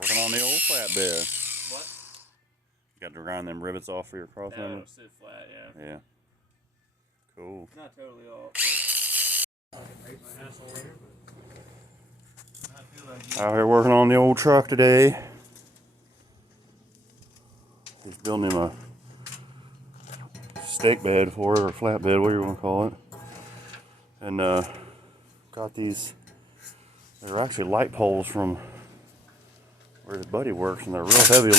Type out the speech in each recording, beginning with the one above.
Working on the old flatbed. What? Got to grind them rivets off for your cross That'll member? sit flat, yeah. Yeah. Cool. Not totally off. Out here working on the old truck today. Just building him a stake bed for it, or flatbed, whatever you want to call it. And got these, they're actually light poles from where his buddy works, and they're real heavy aluminum.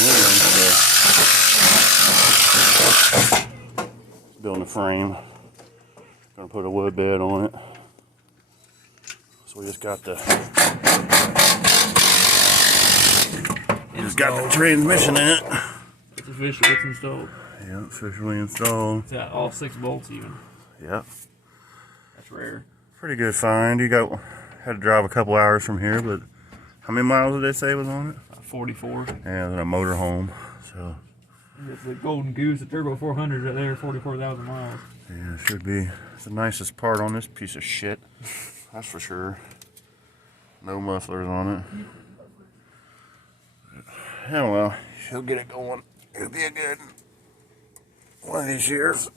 So building a frame. Gonna put a wood bed on it. So we just got the transmission in it. It's official, it's installed. Yeah, officially installed. It's got all 6 bolts even. Yep. That's rare. Pretty good find. Had to drive a couple hours from here, but how many miles did they say was on it? 44. Yeah, then a motor home. So It's the Golden Goose, the Turbo 400 right there, 44,000 miles. yeah, it should be. It's the nicest part on this piece of shit. That's for sure. No mufflers on it. Yeah, well, she'll get it going. It'll be a good one of these years.